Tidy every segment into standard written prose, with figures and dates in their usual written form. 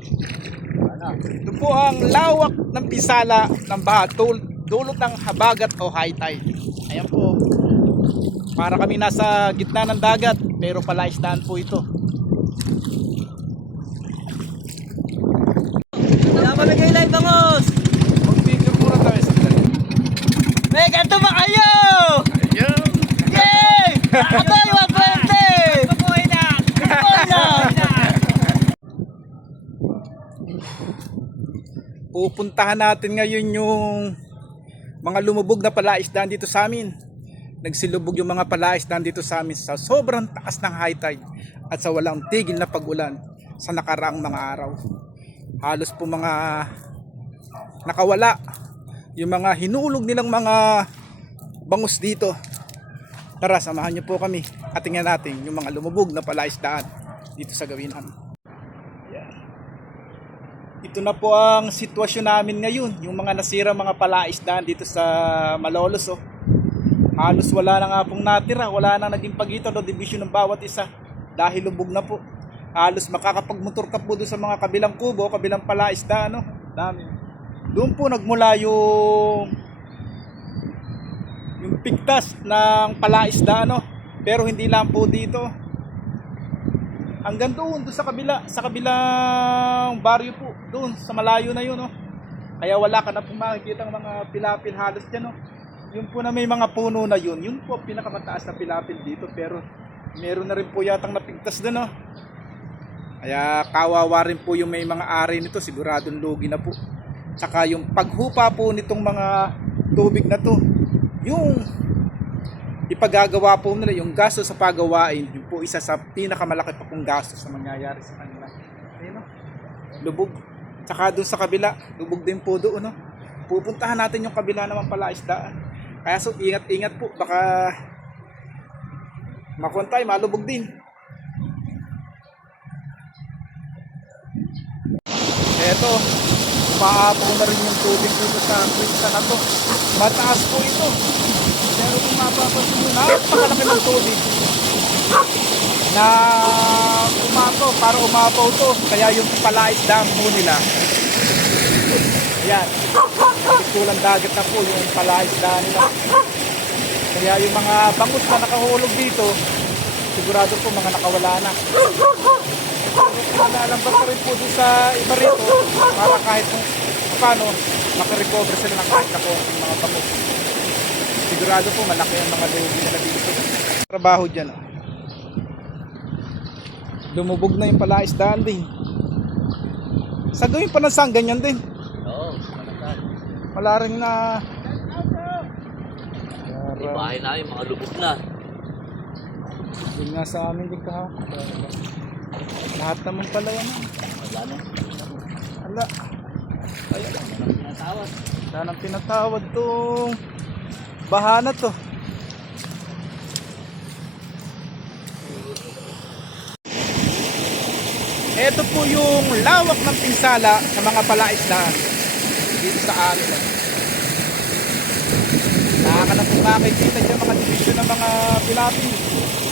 Ito po ang lawak ng pisala ng baha, dulot ng habagat o high tide. Ayan po. Para kami nasa gitna ng dagat, pero pala isdaan po ito. Kaya kami kayo live, bangos! Mag-picture muna tayo sa dali. May ganito ba kayo? Ayun. Yay! Abay, 120! Kapoy na! Kapoy na! Pupuntahan natin ngayon yung mga lumubog na palaisdaan dito sa amin. Nagsilubog yung mga palaisdaan dito sa amin sa sobrang taas ng high tide at sa walang tigil na pag-ulan sa nakaraang mga araw. Halos po mga nakawala yung mga hinulog nilang mga bangus dito. Tara, samahan niyo po kami at tingnan natin yung mga lumubog na palaisdaan dito sa Gawinan. Ito na po ang sitwasyon namin ngayon, yung mga nasira mga palaisdaan dito sa Malolos. Oh. Halos wala na nga pong natira, wala na naging pagitan o division ng bawat isa dahil lubog na po. Halos makakapagmotor ka po doon sa mga kabilang kubo, kabilang palaisdaan. No? Dami. Doon po nagmula yung pigtas ng palaisdaan. No? Pero hindi lang po dito. Hanggang doon sa kabilang baryo po, doon sa malayo na yun, no. Kaya wala ka na pong makikita ng mga pilapil halos diyan, no. Yung po na may mga puno na yun po pinakamataas na pilapil dito, pero meron na rin po yatang napigtas doon, no. Kaya kawawa rin po yung may mga ari nito, siguradong lugi na po. Tsaka yung paghupa po nitong mga tubig na to, yung ipagagawa po nila, yung gasto sa pagawain, yun po isa sa pinakamalaki pa pong gasto sa mangyayari sa kanila. Ayun, no? Lubog. Tsaka doon sa kabila, lubog din po doon. No? Pupuntahan natin yung kabila naman pala isdaan. Kaya so ingat-ingat po, baka makuntay, malubog din. Eto, paapaw na rin yung tubig dito sa kwenta na to. Mataas po ito. Pero kung mapapansin nyo, napakalaki ng tubig na umapaw, para umapaw to. Kaya yung palaisdaan po nila, ayan, pitulang dagat na po yung palaisdaan nila. Kaya yung mga bangus na nakahulog dito, sigurado po mga nakawala na. Nalalambas na rin po doon sa iba rito para kahit kung paano makarecover sila ng kahit na konting mga bangus. Sigurado po malaki ang mga lugi nila dito. Trabaho dyan. Oh. Lumubog na yung palaisdaan din. Sa gawin pa ng sang, ganyan din. Oo, malakas. Wala rin na... Yung bahay namin, mga lubog na. Yun nga sa amin din kahapon. Lahat naman pala yan. Wala na. Ala. Kaya lang. Tinatawad. Saan ang pinatawad tong baha na to. Ito po yung lawak ng pinsala sa mga palaisdaan dito sa amin. Nakaka po makikita dyan mga division ng mga pilapil.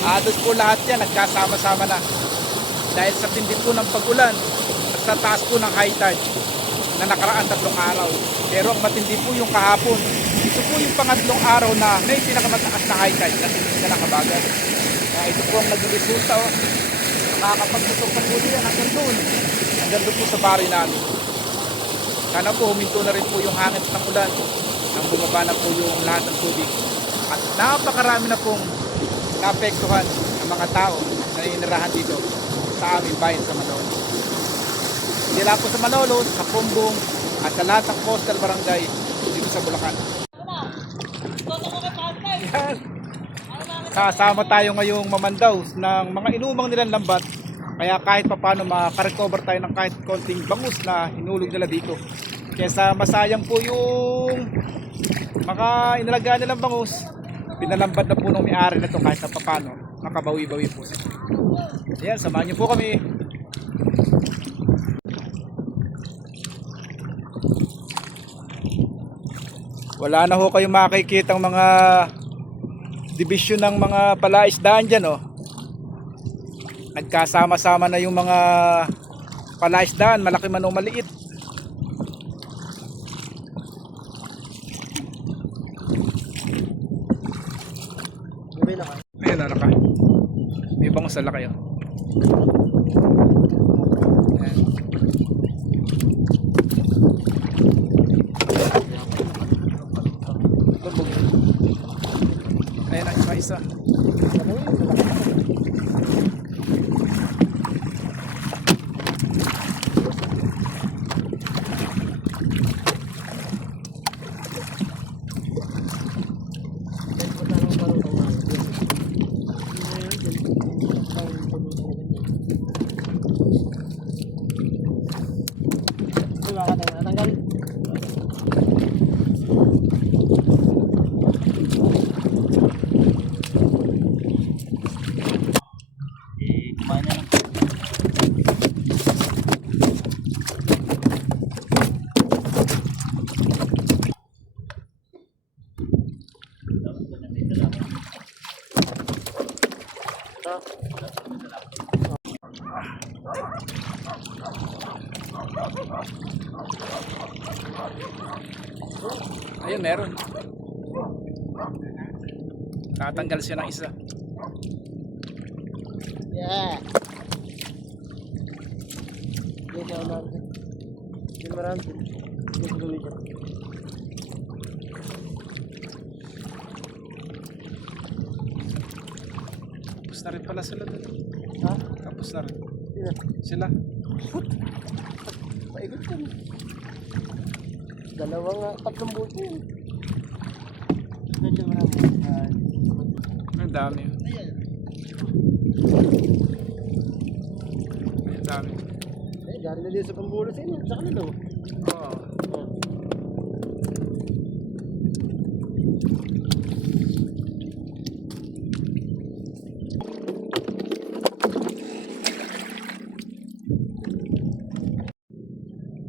Halos po lahat yan nagkasama-sama na. Dahil sa tindi po ng pag-ulan at sa taas po ng high tide na nakaraan 3 araw. Pero ang matindi po yung kahapon. Ito po yung pangatlong araw na may pinakamataas na high tide na hindi na nakabagat. Kaya ito po ang naging resulta. Oh. Nakakapagputok pa po yan hanggang doon. Hanggang doon po sa baryo namin. Sana po huminto na rin po yung hangin ng ulan nang bumaba na po yung lahat ng tubig. At napakarami na pong naapektuhan ng mga tao na inirahan dito sa aming bayan sa Malolos. Hindi lang po sa Malolos, sa Pumbong at sa lahat ng coastal barangay dito sa Bulacan. Yan. Kasama tayo ngayong mamandaw ng mga inumang nilang lambat. Kaya kahit papano makarecover tayo ng kahit konting bangus na hinulog nila dito. Kesa masayang po yung mga inalagaan nilang bangus, pinalambad na po ng may-ari na ito kahit na papano makabawi-bawi po sila. Ayan, samahan niyo po kami. Wala na ho kayo makikitang mga division ng mga palaisdaan dyan. Oh. Nagkasama-sama na yung mga palaisdaan, malaki man o maliit. Ayun, nalaka. May bangus sa laki, oh. Ayan. Lubog. Ayan ang isa-isa. Ayun, meron. Tatanggal siya ng isa. Yeah. Dito na. Yung marami. Dito gawin siya. Tapos na rin pala sila doon. Ha? Tapos na rin. Yeah. Sila. Paikot ka. Tatlong buto yun. Medyo marami. Ang dami. Ayan. Ang dami. Galing na din sa pambulo sa inyo. Sa kanila. Oo.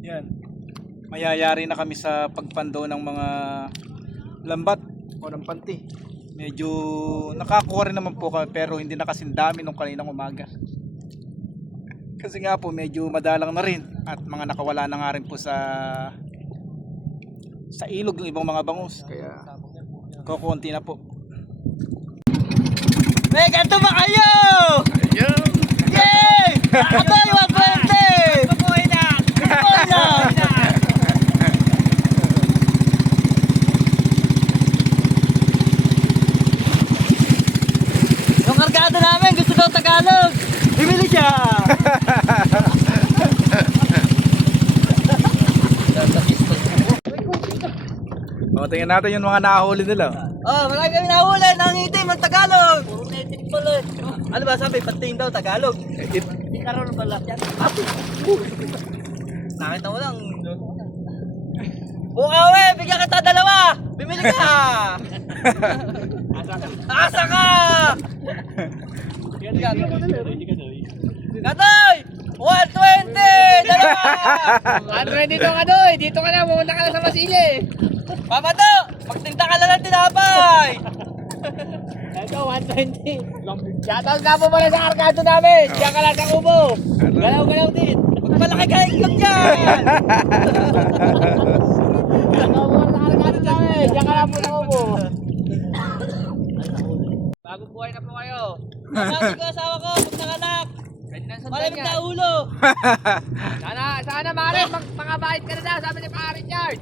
Yan. Mayayari na kami sa pagpando ng mga lambat o ng panti. Medyo nakakuha rin naman po kami pero hindi na kasing dami nung kaninang umaga. Kasi nga po medyo madalang na rin at mga nakawala na nga rin po sa ilog ng ibang mga bangus. Kaya kukunti na po. May ganito ba kayo? Ayun! Yay! Aboy, 120! Aboy na! Aboy na! Yung kargado namin gusto daw Tagalog. Bibili siya. O, tingnan natin yung mga nahuli nila. Oh, marami kami nahuli. Nangitim ang Tagalog. Ano ba sabi? Pating daw Tagalog. Hindi karoon ba lahat yan? Nakita mo lang. Bukaw eh! Bigyan kita dalawa! Bimili ka! Asa ka! Katoy! 120! Dalawa! 120 dito ka doy! Dito ka na, pumunta ka na sa Masili! Papato! Magtinda ka na lang tinapay! Ito, 120! Shoutout nga po pala sa arkado namin! Diyan ka lang sa kubo! Galaw-galaw din! Malaki ka iklog dyan! Shoutout po sa arkado namin! Diyan ka lang po sa kubo! Bagong buhay na po kayo! Sabi ko asawa ko, pag nanganak! Pwede na sundan Malamig yan! na ulo! Sana Mare, makabahit ka na daw, sabi ni Pare Richard!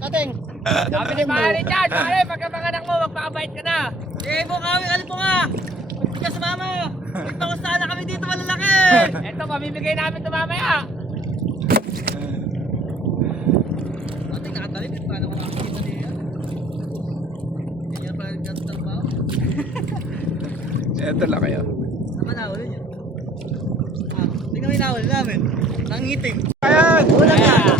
Kating! Sabi ni Pare Richard, Mare, pagkapanganak mo, magpakabahit ka na! Eh, bukawi, ano po nga? Hindi ka sumama! Magtangos sana kami dito malalaki! Ito, pamimigay namin ito mamaya! Ate, nakatalit. Paano ko nakakita niya? Hindi niya pala nagtatrabaho. Ito lang kayo. Sama na ulit niya. Hindi kami nahuli namin. Nangitim. Ayan!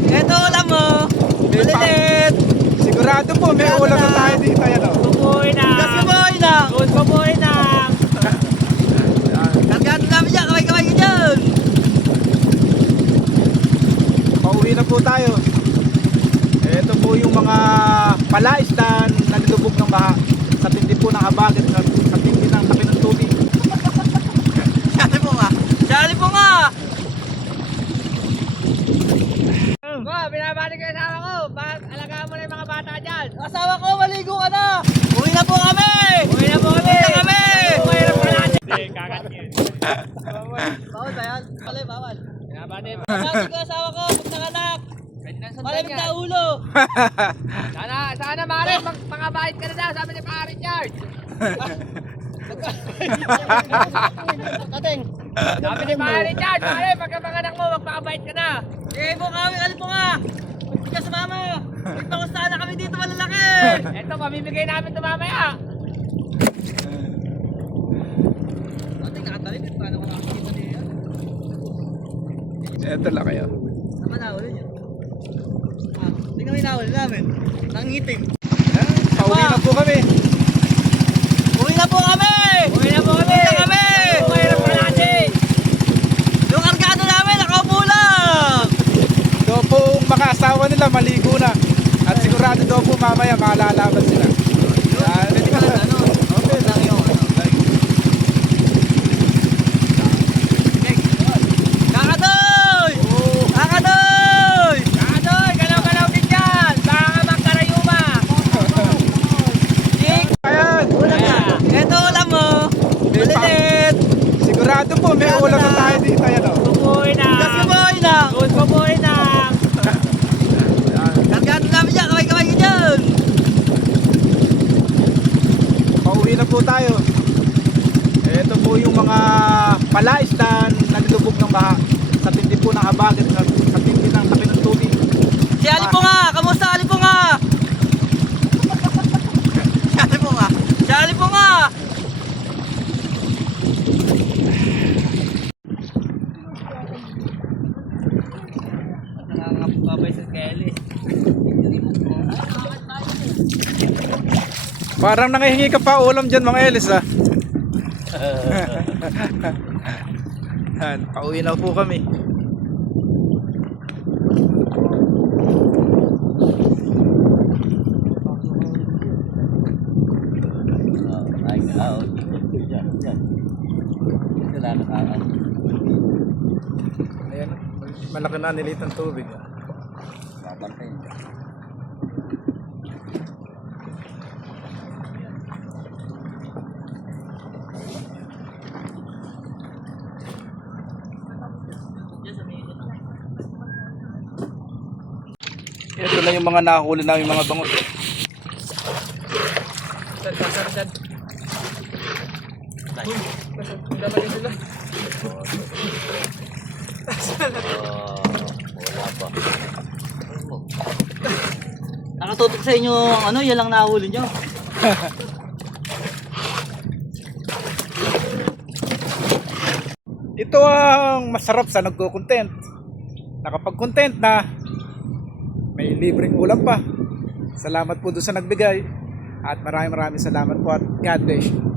Ito ulam mo! Malilit! Sigurado po may ulam na tayo dito. Ayan o. Bubuhay na! Kasi boy na! Good bubuhay na! Kargado namin dyan! Kamay-kamay ka dyan! Pauwi na po tayo. Ito po yung mga palaisdan na nilubog ng baha sa tindi po ng habag at sa tindi ng laki ng tubig. binabati ko yung asawa ko. Alagaan mo na yung mga bata dyan. Asawa ko, maligo ka na! Uwi na po kami! Uwi na po kami. Uwi na kami! Mahirap pa natin. Hindi, kakat yun. Bawal ba yan? Pala, bawal. Binabati mo. Sabi ko asawa ko, pag nanganak, Pwede na sundan malamig yan. na ulo. Sana Mare, makabait ka na daw, sabi ni Pare Richard. Kating. Sabi ni Pare Richard, Mare, pagkapanganak mo, magpakabait ka na. Eh, po kami, ano po nga? Hindi ka sumama. Magpangustahan na kami dito malalaki. Eto, pamimigay namin ito mamaya. Kating, nakatalimit. Paano ko nakakita niya? Eto lang kayo. Saan nahuli niya? Hindi kami nahuli namin. Nangitim. Pauwi na po kami. Uwi na po kami! Uwi na po kami. Uwi na kami! Mahirap pa natin. Yung kargado namin, nakaupo lang! Daw po mga asawa nila maligo na. At sigurado daw po mamaya malalaban sila. Yan. Pwede ka lang, ano? Okay lang yung ano. Kakadoy! Kakadoy! Kakadoy, galaw-galaw din dyan. Baka magkarayuma. Jake! Ayan. Ito ulam mo! Malilit! Sigurado po may ulam na tayo dito. Ayan o. Pupuin na. Kasi boy lang! Pupuin na. Kargado namin dyan! Kamay-kamay ka dyan! Pauwi na po tayo. Ito po yung mga palaisdan na nilubog ng baha sa tindi po ng habagat sa tindi ng tabi ng tubig. Si Ali po nga! Kamusta Ali po nga? Si Ali po nga! Si Ali po nga! Nakakapabay sa Kelly. Parang nangihingi ka pa ulam dyan mga Elis ha. Yan, pauwi na po kami. Ayan, malaki na nilitang tubig. Ito lang yung mga nakahuli namin mga bangus. Nakatutok sa inyo ang ano, yan lang nahuli nyo. Ito ang masarap sa nagko-content. Nakapag-content na may libreng ulam pa. Salamat po doon sa nagbigay. At maraming salamat po at God bless you.